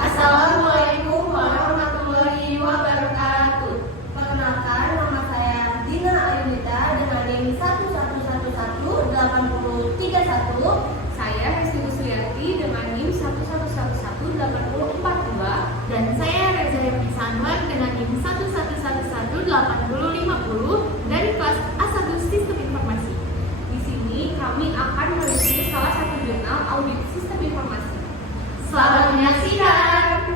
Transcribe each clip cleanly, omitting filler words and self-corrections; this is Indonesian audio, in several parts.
Assalamualaikum warahmatullahi wabarakatuh. Perkenalkan, nama saya Dina Ayunita dengan NIM 11118031. Saya Resti Usliati dengan NIM 11118042. Dan saya Reza Yafis Anwar dengan NIM 11118050 dari kelas A1 Sistem Informasi. Di sini kami akan mereview salah satu jurnal audit sistem informasi. Selamat menyaksikan.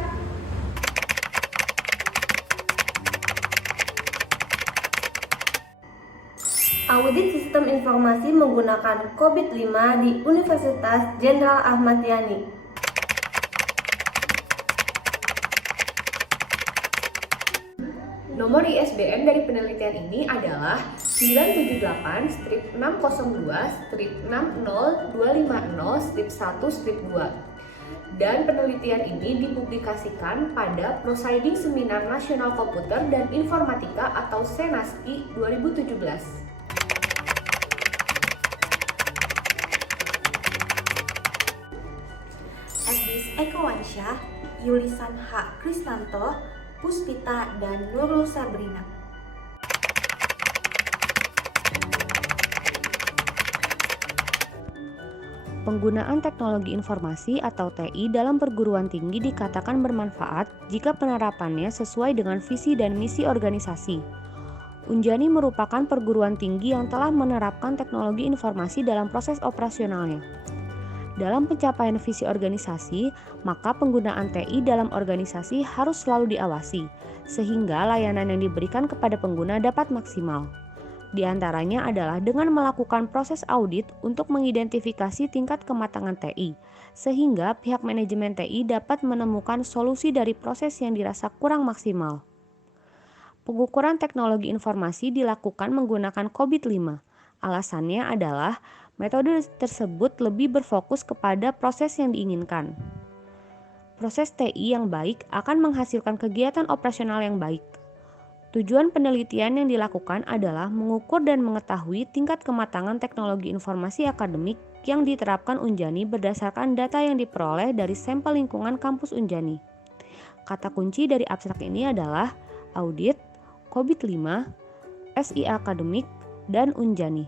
Audit sistem informasi menggunakan COVID-5 di Universitas Jenderal Ahmad Yani. Nomor ISBN dari penelitian ini adalah 978-602-60250-1-2. Dan penelitian ini dipublikasikan pada Proceeding Seminar Nasional Komputer dan Informatika atau SENASKI 2017. Edis Eko Wansyah, Yulisan H. Krisnanto, Puspita, dan Nurul Sabrina. Penggunaan teknologi informasi atau TI dalam perguruan tinggi dikatakan bermanfaat jika penerapannya sesuai dengan visi dan misi organisasi. Unjani merupakan perguruan tinggi yang telah menerapkan teknologi informasi dalam proses operasionalnya. Dalam pencapaian visi organisasi, maka penggunaan TI dalam organisasi harus selalu diawasi, sehingga layanan yang diberikan kepada pengguna dapat maksimal. Di antaranya adalah dengan melakukan proses audit untuk mengidentifikasi tingkat kematangan TI, sehingga pihak manajemen TI dapat menemukan solusi dari proses yang dirasa kurang maksimal. Pengukuran teknologi informasi dilakukan menggunakan COVID-5. Alasannya adalah metode tersebut lebih berfokus kepada proses yang diinginkan. Proses TI yang baik akan menghasilkan kegiatan operasional yang baik. Tujuan penelitian yang dilakukan adalah mengukur dan mengetahui tingkat kematangan teknologi informasi akademik yang diterapkan Unjani berdasarkan data yang diperoleh dari sampel lingkungan kampus Unjani. Kata kunci dari abstrak ini adalah audit, COVID-5, SI akademik, dan Unjani.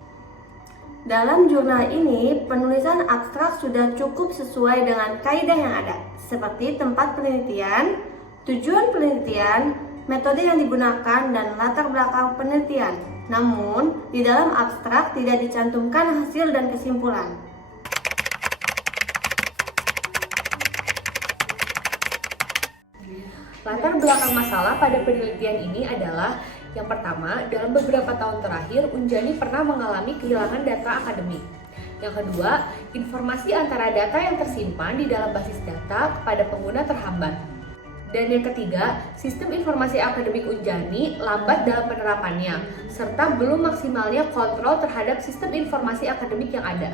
Dalam jurnal ini, penulisan abstrak sudah cukup sesuai dengan kaidah yang ada, seperti tempat penelitian, tujuan penelitian, metode yang digunakan, dan latar belakang penelitian. Namun, di dalam abstrak tidak dicantumkan hasil dan kesimpulan. Latar belakang masalah pada penelitian ini adalah yang pertama, dalam beberapa tahun terakhir, Unjani pernah mengalami kehilangan data akademik. Yang kedua, informasi antara data yang tersimpan di dalam basis data kepada pengguna terhambat. Dan yang ketiga, sistem informasi akademik Unjani lambat dalam penerapannya, serta belum maksimalnya kontrol terhadap sistem informasi akademik yang ada.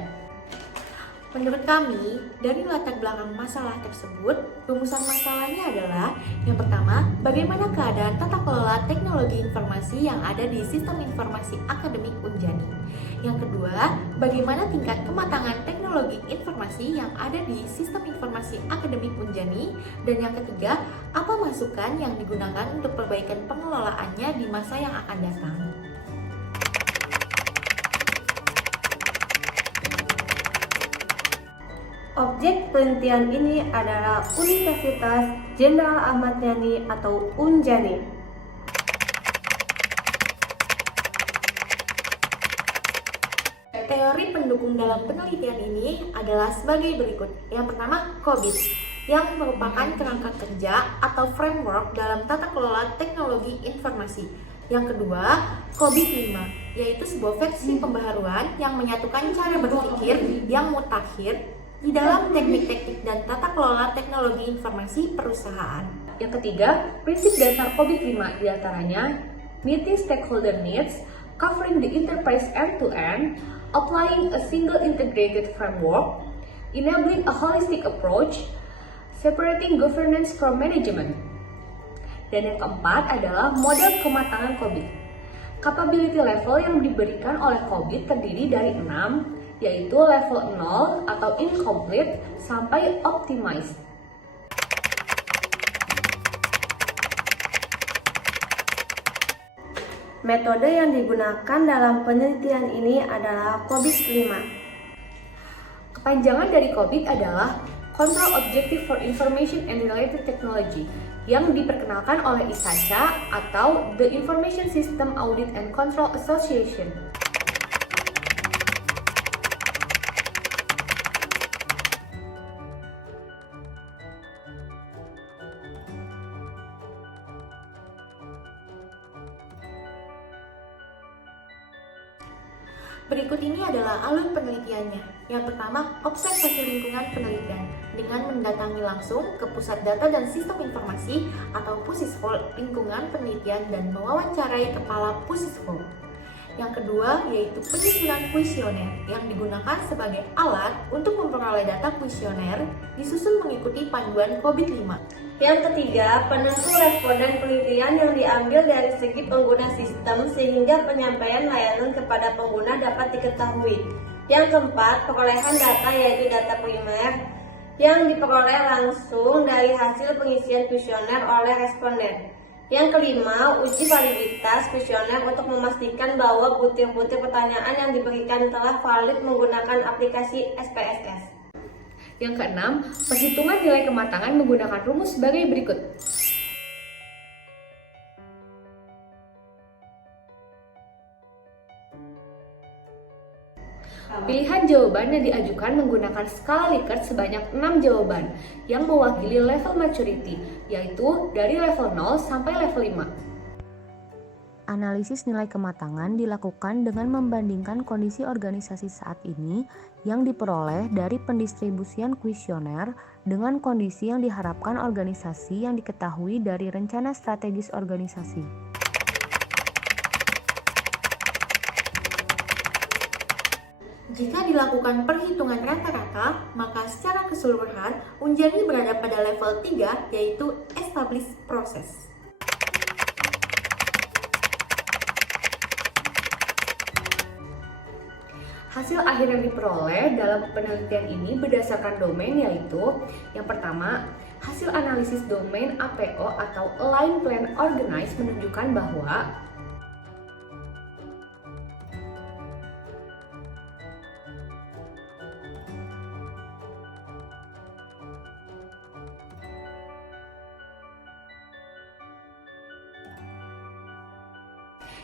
Menurut kami, dari latar belakang masalah tersebut, rumusan masalahnya adalah yang pertama, bagaimana keadaan tata kelola teknologi informasi yang ada di sistem informasi akademik Unjani. Yang kedua, bagaimana tingkat kematangan teknologi informasi yang ada di sistem informasi akademik Unjani. Dan yang ketiga, apa masukan yang digunakan untuk perbaikan pengelolaannya di masa yang akan datang. Objek penelitian ini adalah Universitas Jenderal Ahmad Yani atau Unjani. Teori pendukung dalam penelitian ini adalah sebagai berikut. Yang pertama, COVID, yang merupakan kerangka kerja atau framework dalam tata kelola teknologi informasi. Yang kedua, COVID-5, yaitu sebuah versi pembaharuan yang menyatukan cara berpikir yang mutakhir di dalam teknik-teknik dan tata kelola teknologi informasi perusahaan. Yang ketiga, prinsip dasar COVID-5 diantaranya meeting stakeholder needs, covering the enterprise end-to-end, applying a single integrated framework, enabling a holistic approach, separating governance from management. Dan yang keempat adalah model kematangan COVID. Capability level yang diberikan oleh COVID terdiri dari 6, yaitu level 0 atau incomplete sampai optimized. Metode yang digunakan dalam penelitian ini adalah COBIT-5. Kepanjangan dari COBIT adalah Control Objective for Information and Related Technology yang diperkenalkan oleh ISACA atau The Information System Audit and Control Association. Berikut ini adalah alur penelitiannya. Yang pertama, observasi lingkungan penelitian dengan mendatangi langsung ke Pusat Data dan Sistem Informasi atau Pusiskol lingkungan penelitian dan mewawancarai kepala Pusiskol. Yang kedua, yaitu penyusunan kuesioner yang digunakan sebagai alat untuk memperoleh data kuesioner disusun mengikuti panduan COBIT-5. Yang ketiga, penentu responden penelitian yang diambil dari segi pengguna sistem sehingga penyampaian layanan kepada pengguna dapat diketahui. Yang keempat, perolehan data yaitu data primer yang diperoleh langsung dari hasil pengisian kuesioner oleh responden. Yang kelima, uji validitas kuesioner untuk memastikan bahwa butir-butir pertanyaan yang diberikan telah valid menggunakan aplikasi SPSS. Yang keenam, perhitungan nilai kematangan menggunakan rumus sebagai berikut. Pilihan jawaban yang diajukan menggunakan skala Likert sebanyak 6 jawaban yang mewakili level maturity, yaitu dari level 0 sampai level 5. Analisis nilai kematangan dilakukan dengan membandingkan kondisi organisasi saat ini yang diperoleh dari pendistribusian kuesioner dengan kondisi yang diharapkan organisasi yang diketahui dari rencana strategis organisasi. Jika dilakukan perhitungan rata-rata, maka secara keseluruhan Unjani berada pada level 3 yaitu Established Process. Hasil akhir yang diperoleh dalam penelitian ini berdasarkan domain, yaitu yang pertama, hasil analisis domain APO atau Align Plan Organize menunjukkan bahwa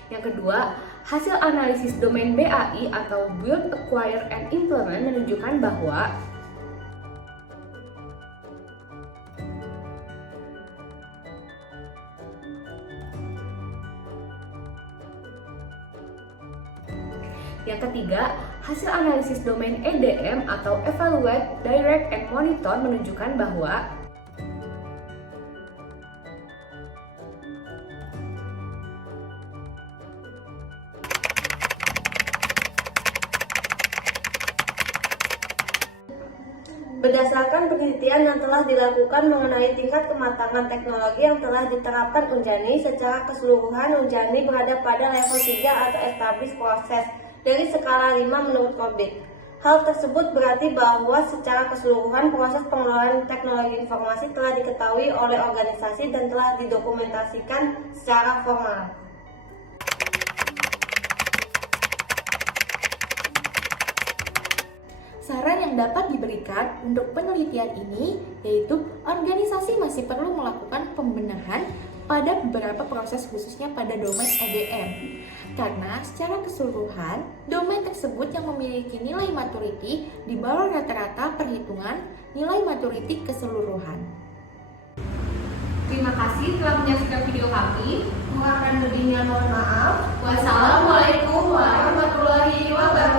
yang kedua, hasil analisis domain BAI atau Build, Acquire, and Implement menunjukkan bahwa yang ketiga, hasil analisis domain EDM atau Evaluate, Direct, and Monitor menunjukkan bahwa berdasarkan penelitian yang telah dilakukan mengenai tingkat kematangan teknologi yang telah diterapkan Unjani, secara keseluruhan Unjani berada pada level 3 atau established process dari skala 5 menurut COBIT. Hal tersebut berarti bahwa secara keseluruhan proses pengelolaan teknologi informasi telah diketahui oleh organisasi dan telah didokumentasikan secara formal. Saran yang dapat diberikan untuk penelitian ini yaitu organisasi masih perlu melakukan pembenahan pada beberapa proses khususnya pada domain EDM. Karena secara keseluruhan, domain tersebut yang memiliki nilai maturity di bawah rata-rata perhitungan nilai maturity keseluruhan. Terima kasih telah menyaksikan video kami. Kurang dan lebihnya mohon maaf. Wassalamualaikum warahmatullahi wabarakatuh.